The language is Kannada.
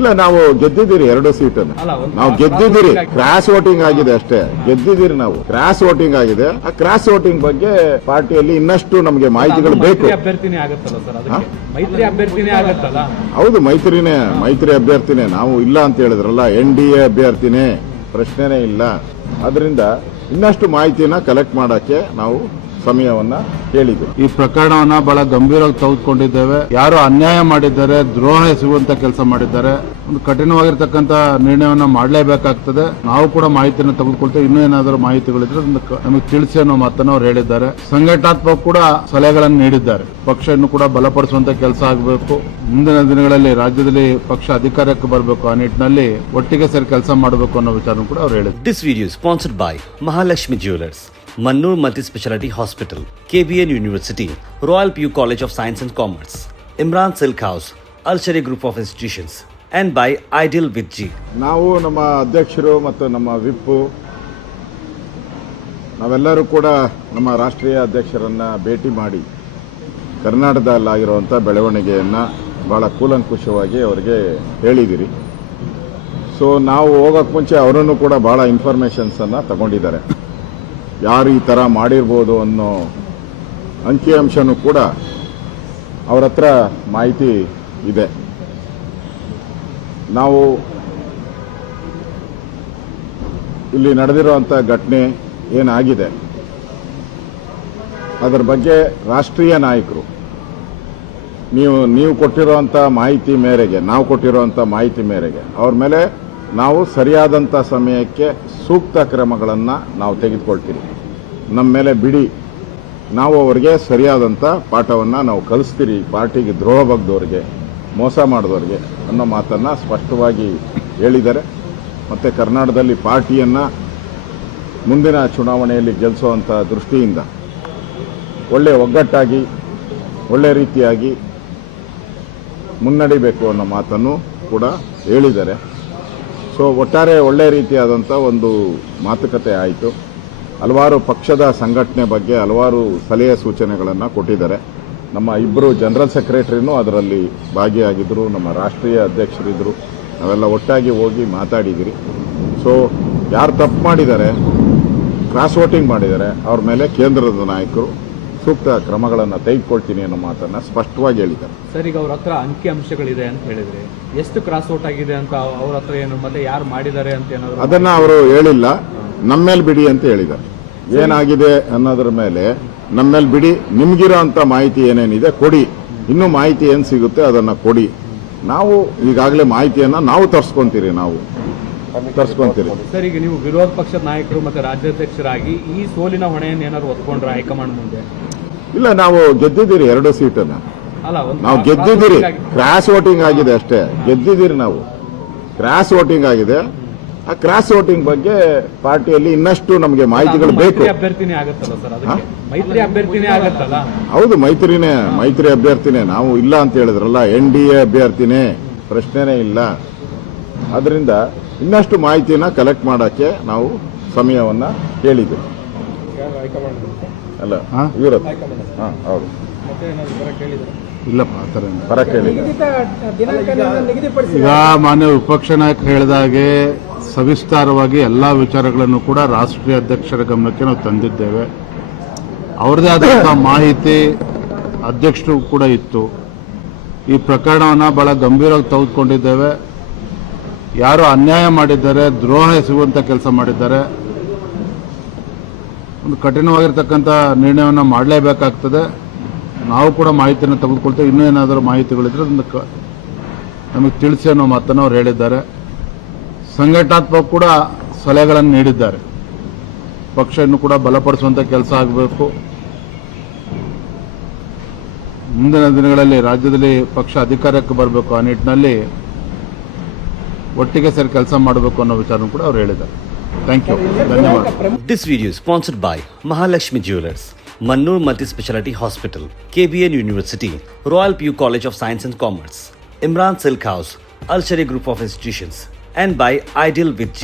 ಇಲ್ಲ, ನಾವು ಗೆದ್ದಿದ್ದೀರಿ 2 ಸೀಟನ್ನು. ಅಲ್ಲ, ನಾವು ಗೆದ್ದಿದ್ದೀರಿ, ಕ್ರಾಸ್ ವೋಟಿಂಗ್ ಆಗಿದೆ ಅಷ್ಟೇ. ಗೆದ್ದಿದ್ದೀರಿ ನಾವು, ಕ್ರಾಸ್ ವೋಟಿಂಗ್ ಆಗಿದೆ. ಆ ಕ್ರಾಸ್ ವೋಟಿಂಗ್ ಬಗ್ಗೆ ಪಾರ್ಟಿಯಲ್ಲಿ ಇನ್ನಷ್ಟು ನಮಗೆ ಮಾಹಿತಿಗಳು ಬೇಕು. ಅಭ್ಯರ್ಥಿನೇ ಆಗುತ್ತಲ್ಲ ಸರ್, ಅದಕ್ಕೆ ಮೈತ್ರಿ ಅಭ್ಯರ್ಥಿನೇ ಆಗುತ್ತಲ್ಲ. ಹೌದು, ಮೈತ್ರಿ ಅಭ್ಯರ್ಥಿನೇ. ನಾವು ಇಲ್ಲ ಅಂತ ಹೇಳಿದ್ರಲ್ಲ, NDA ಅಭ್ಯರ್ಥಿನೇ, ಪ್ರಶ್ನೆನೇ ಇಲ್ಲ. ಅದರಿಂದ ಇನ್ನಷ್ಟು ಮಾಹಿತಿನ ಕಲೆಕ್ಟ್ ಮಾಡಕ್ಕೆ ನಾವು ಸಮಯವನ್ನ ಕೇಳಿದೆ. ಈ ಪ್ರಕರಣವನ್ನ ಬಹಳ ಗಂಭೀರವಾಗಿ ತೆಗೆದುಕೊಂಡಿದ್ದೇವೆ. ಯಾರು ಅನ್ಯಾಯ ಮಾಡಿದ್ದಾರೆ, ದ್ರೋಹ ಎಸಗುವಂತ ಕೆಲಸ ಮಾಡಿದ್ದಾರೆ, ಒಂದು ಕಠಿಣವಾಗಿರ್ತಕ್ಕಂಥ ನಿರ್ಣಯವನ್ನ ಮಾಡಲೇಬೇಕಾಗ್ತದೆ. ನಾವು ಕೂಡ ಮಾಹಿತಿಯನ್ನು ತೆಗೆದುಕೊಳ್ತೇವೆ. ಇನ್ನೂ ಏನಾದರೂ ಮಾಹಿತಿಗಳಿದ್ರೆ ನಮಗೆ ತಿಳಿಸಿ ಅನ್ನೋ ಮಾತನ್ನು ಅವ್ರು ಹೇಳಿದ್ದಾರೆ. ಸಂಘಟನಾತ್ಮಕ ಕೂಡ ಸಲಹೆಗಳನ್ನು ನೀಡಿದ್ದಾರೆ. ಪಕ್ಷ ಇನ್ನು ಕೂಡ ಬಲಪಡಿಸುವಂತ ಕೆಲಸ ಆಗಬೇಕು. ಮುಂದಿನ ದಿನಗಳಲ್ಲಿ ರಾಜ್ಯದಲ್ಲಿ ಪಕ್ಷ ಅಧಿಕಾರಕ್ಕೆ ಬರಬೇಕು. ಆ ನಿಟ್ಟಿನಲ್ಲಿ ಒಟ್ಟಿಗೆ ಸೇರಿ ಕೆಲಸ ಮಾಡಬೇಕು ಅನ್ನೋ ವಿಚಾರ ಕೂಡ ಅವ್ರು ಹೇಳಿದ್ದಾರೆ. This video is sponsored by Mahalakshmi Jewelers, Mannur Multi-Speciality Hospital, KBN University, Royal PU College of Science and Commerce, Imran Silk House, Al-Shari Group of Institutions, and by Ideal with G. ನಾವು ನಮ್ಮ ಅಧ್ಯಕ್ಷರು ಮತ್ತು ನಮ್ಮ ವಿಪ್ ನಾವೆಲ್ಲರೂ ಕೂಡ ನಮ್ಮ ರಾಷ್ಟ್ರೀಯ ಅಧ್ಯಕ್ಷರನ್ನ ಭೇಟಿ ಮಾಡಿ ಕರ್ನಾಟಕದಲ್ಲಾಗಿರುವಂಥ ಬೆಳವಣಿಗೆಯನ್ನು ಬಹಳ ಕೂಲಂಕುಷವಾಗಿ ಅವರಿಗೆ ಹೇಳಿದಿರಿ. ಸೊ ನಾವು ಹೋಗೋಕ್ಕೆ ಮುಂಚೆ ಅವರನ್ನು ಕೂಡ ಬಹಳ ಇನ್ಫಾರ್ಮೇಷನ್ಸನ್ನು ತಗೊಂಡಿದ್ದಾರೆ. ಯಾರು ಈ ಥರ ಮಾಡಿರ್ಬೋದು ಅನ್ನೋ ಅಂಕಿಅಂಶನೂ ಕೂಡ ಅವ್ರ ಹತ್ರ ಮಾಹಿತಿ ಇದೆ. ನಾವು ಇಲ್ಲಿ ನಡೆದಿರುವಂಥ ಘಟನೆ ಏನಾಗಿದೆ ಅದರ ಬಗ್ಗೆ ರಾಷ್ಟ್ರೀಯ ನಾಯಕರು ನೀವು ಕೊಟ್ಟಿರುವಂಥ ಮಾಹಿತಿ ಮೇರೆಗೆ, ನಾವು ಕೊಟ್ಟಿರುವಂಥ ಮಾಹಿತಿ ಮೇರೆಗೆ ಅವ್ರ ಮೇಲೆ ನಾವು ಸರಿಯಾದಂಥ ಸಮಯಕ್ಕೆ ಸೂಕ್ತ ಕ್ರಮಗಳನ್ನು ನಾವು ತೆಗೆದುಕೊಳ್ತೀವಿ. ನಮ್ಮ ಮೇಲೆ ಬಿಡಿ, ನಾವು ಅವರಿಗೆ ಸರಿಯಾದಂಥ ಪಾಠವನ್ನು ನಾವು ಕಲಿಸ್ತೀರಿ. ಪಾರ್ಟಿಗೆ ದ್ರೋಹ ಬಗ್ದವ್ರಿಗೆ, ಮೋಸ ಮಾಡಿದವ್ರಿಗೆ ಅನ್ನೋ ಮಾತನ್ನು ಸ್ಪಷ್ಟವಾಗಿ ಹೇಳಿದ್ದಾರೆ. ಮತ್ತು ಕರ್ನಾಟಕದಲ್ಲಿ ಪಾರ್ಟಿಯನ್ನು ಮುಂದಿನ ಚುನಾವಣೆಯಲ್ಲಿ ಗೆಲ್ಲಿಸುವಂಥ ದೃಷ್ಟಿಯಿಂದ ಒಳ್ಳೆಯ ಒಗ್ಗಟ್ಟಾಗಿ, ಒಳ್ಳೆ ರೀತಿಯಾಗಿ ಮುನ್ನಡಿಬೇಕು ಅನ್ನೋ ಮಾತನ್ನು ಕೂಡ ಹೇಳಿದ್ದಾರೆ. ಸೊ ಒಟ್ಟಾರೆ ಒಳ್ಳೆ ರೀತಿಯಾದಂಥ ಒಂದು ಮಾತುಕತೆ ಆಯಿತು. ಹಲವಾರು ಪಕ್ಷದ ಸಂಘಟನೆ ಬಗ್ಗೆ ಹಲವಾರು ಸಲಹೆ ಸೂಚನೆಗಳನ್ನು ಕೊಟ್ಟಿದ್ದಾರೆ. ನಮ್ಮ ಇಬ್ಬರು ಜನರಲ್ ಸೆಕ್ರೆಟರಿನೂ ಅದರಲ್ಲಿ ಭಾಗಿಯಾಗಿದ್ದರು, ನಮ್ಮ ರಾಷ್ಟ್ರೀಯ ಅಧ್ಯಕ್ಷರಿದ್ದರು. ನಾವೆಲ್ಲ ಒಟ್ಟಾಗಿ ಹೋಗಿ ಮಾತಾಡಿದಿರಿ. ಸೊ ಯಾರು ತಪ್ಪು ಮಾಡಿದ್ದಾರೆ, ಕ್ರಾಸ್ ವೋಟಿಂಗ್ ಮಾಡಿದ್ದಾರೆ, ಅವ್ರ ಮೇಲೆ ಕೇಂದ್ರದ ನಾಯಕರು ಸೂಕ್ತ ಕ್ರಮಗಳನ್ನು ತೆಗೆದುಕೊಳ್ತೀನಿ ಅನ್ನೋ ಮಾತನ್ನು ಸ್ಪಷ್ಟವಾಗಿ ಹೇಳಿದ್ದಾರೆ. ಸರ್, ಈಗ ಅವ್ರ ಹತ್ರ ಅಂಕಿ ಅಂಶಗಳಿದೆ ಅಂತ ಹೇಳಿದ್ರೆ, ಎಷ್ಟು ಕ್ರಾಸ್ ಔಟ್ ಆಗಿದೆ ಅಂತ ಅವ್ರ ಹತ್ರ ಏನು, ಮತ್ತೆ ಯಾರು ಮಾಡಿದ್ದಾರೆ ಅಂತ ಏನಾದ್ರು ಅದನ್ನ ಅವರು ಹೇಳಿಲ್ಲ. ನಮ್ಮ ಮೇಲೆ ಬಿಡಿ ಅಂತ ಹೇಳಿದ್ದಾರೆ. ಏನಾಗಿದೆ ಅನ್ನೋದ್ರ ಮೇಲೆ ನಮ್ಮ ಮೇಲೆ ಬಿಡಿ, ನಿಮ್ಗಿರೋ ಅಂತ ಮಾಹಿತಿ ಏನೇನಿದೆ ಕೊಡಿ, ಇನ್ನೂ ಮಾಹಿತಿ ಏನು ಸಿಗುತ್ತೆ ಅದನ್ನ ಕೊಡಿ. ನಾವು ಈಗಾಗಲೇ ಮಾಹಿತಿಯನ್ನ ನಾವು ತರಿಸ್ಕೊಂತೀರಿ. ಸರ್, ಈಗ ನೀವು ವಿರೋಧ ಪಕ್ಷದ ನಾಯಕರು ಮತ್ತೆ ರಾಜ್ಯಾಧ್ಯಕ್ಷರಾಗಿ ಈ ಸೋಲಿನ ಹೊಣೆಯನ್ನು ಏನಾದ್ರು ಹೊತ್ಕೊಂಡ್ರೆ ಹೈಕಮಾಂಡ್ ಮುಂದೆ? ಇಲ್ಲ, ನಾವು ಗೆದ್ದಿದ್ದೀರಿ 2 ಸೀಟನ್ನು. ಅಲ್ಲ, ನಾವು ಗೆದ್ದಿದ್ದೀರಿ, ಕ್ರಾಸ್ ವೋಟಿಂಗ್ ಆಗಿದೆ ಅಷ್ಟೇ. ಗೆದ್ದಿದ್ದೀರಿ ನಾವು, ಕ್ರಾಸ್ ವೋಟಿಂಗ್ ಆಗಿದೆ. ಆ ಕ್ರಾಸ್ ವೋಟಿಂಗ್ ಬಗ್ಗೆ ಪಾರ್ಟಿಯಲ್ಲಿ ಇನ್ನಷ್ಟು ನಮಗೆ ಮಾಹಿತಿಗಳು ಬೇಕು. ಅಭ್ಯರ್ಥಿನೇ ಆಗುತ್ತಲ್ಲ ಸರ್, ಅದಕ್ಕೆ ಮೈತ್ರಿ ಅಭ್ಯರ್ಥಿನೇ ಆಗುತ್ತಲ್ಲ. ಹೌದು, ಮೈತ್ರಿ ಅಭ್ಯರ್ಥಿನೇ. ನಾವು ಇಲ್ಲ ಅಂತ ಹೇಳಿದ್ರಲ್ಲ, NDA ಅಭ್ಯರ್ಥಿನೇ, ಪ್ರಶ್ನೆನೇ ಇಲ್ಲ. ಅದರಿಂದ ಇನ್ನಷ್ಟು ಮಾಹಿತಿನ ಕಲೆಕ್ಟ್ ಮಾಡಕ್ಕೆ ನಾವು ಸಮಯವನ್ನ ಕೇಳಿದ್ದೇವೆ. ಅಲ್ಲ, ಇವರು ಹೌದು, ಇಲ್ಲ ಆ ಥರ ಬರಕ್ಕೆ ಹೇಳಿದ್ದಾರೆ. ಈಗ ಮಾನ್ಯ ವಿಪಕ್ಷ ನಾಯಕ ಹೇಳಿದಾಗೆ ಸವಿಸ್ತಾರವಾಗಿ ಎಲ್ಲ ವಿಚಾರಗಳನ್ನು ಕೂಡ ರಾಷ್ಟ್ರೀಯ ಅಧ್ಯಕ್ಷರ ಗಮನಕ್ಕೆ ನಾವು ತಂದಿದ್ದೇವೆ. ಅವ್ರದೇ ಆದಂಥ ಮಾಹಿತಿ ಅಧ್ಯಕ್ಷರು ಕೂಡ ಇತ್ತು. ಈ ಪ್ರಕರಣವನ್ನು ಬಹಳ ಗಂಭೀರವಾಗಿ ತೆಗೆದುಕೊಂಡಿದ್ದೇವೆ. ಯಾರು ಅನ್ಯಾಯ ಮಾಡಿದ್ದಾರೆ, ದ್ರೋಹ ಎಸಗುವಂತ ಕೆಲಸ ಮಾಡಿದ್ದಾರೆ, ಒಂದು ಕಠಿಣವಾಗಿರ್ತಕ್ಕಂಥ ನಿರ್ಣಯವನ್ನ ಮಾಡಲೇಬೇಕಾಗ್ತದೆ. ನಾವು ಕೂಡ ಮಾಹಿತಿಯನ್ನು ತೆಗೆದುಕೊಳ್ತೇವೆ. ಇನ್ನೂ ಏನಾದರೂ ಮಾಹಿತಿಗಳಿದ್ರೆ ನಮಗೆ ತಿಳಿಸಿ ಅನ್ನೋ ಮಾತನ್ನು ಅವ್ರು ಹೇಳಿದ್ದಾರೆ. ಸಂಘಟನಾತ್ಮಕ ಕೂಡ ಸಲಹೆಗಳನ್ನು ನೀಡಿದ್ದಾರೆ. ಪಕ್ಷ ಇನ್ನು ಕೂಡ ಬಲಪಡಿಸುವಂತ ಕೆಲಸ ಆಗಬೇಕು. ಮುಂದಿನ ದಿನಗಳಲ್ಲಿ ರಾಜ್ಯದಲ್ಲಿ ಪಕ್ಷ ಅಧಿಕಾರಕ್ಕೆ ಬರಬೇಕು. ಆ ನಿಟ್ಟಿನಲ್ಲಿ ಒಟ್ಟಿಗೆ ಸೇರಿ ಕೆಲಸ ಮಾಡಬೇಕು ಅನ್ನೋ ವಿಚಾರ ಕೂಡ ಅವ್ರು ಹೇಳಿದ್ದಾರೆ. ಥ್ಯಾಂಕ್ ಯು, ಧನ್ಯವಾದ. This video is sponsored by Mahalakshmi Jewelers, Mannur Multi-Speciality Hospital, KBN University, Royal PU College of Science and Commerce, Imran Silk House, Al-Shari Group of Institutions, and by Ideal with G.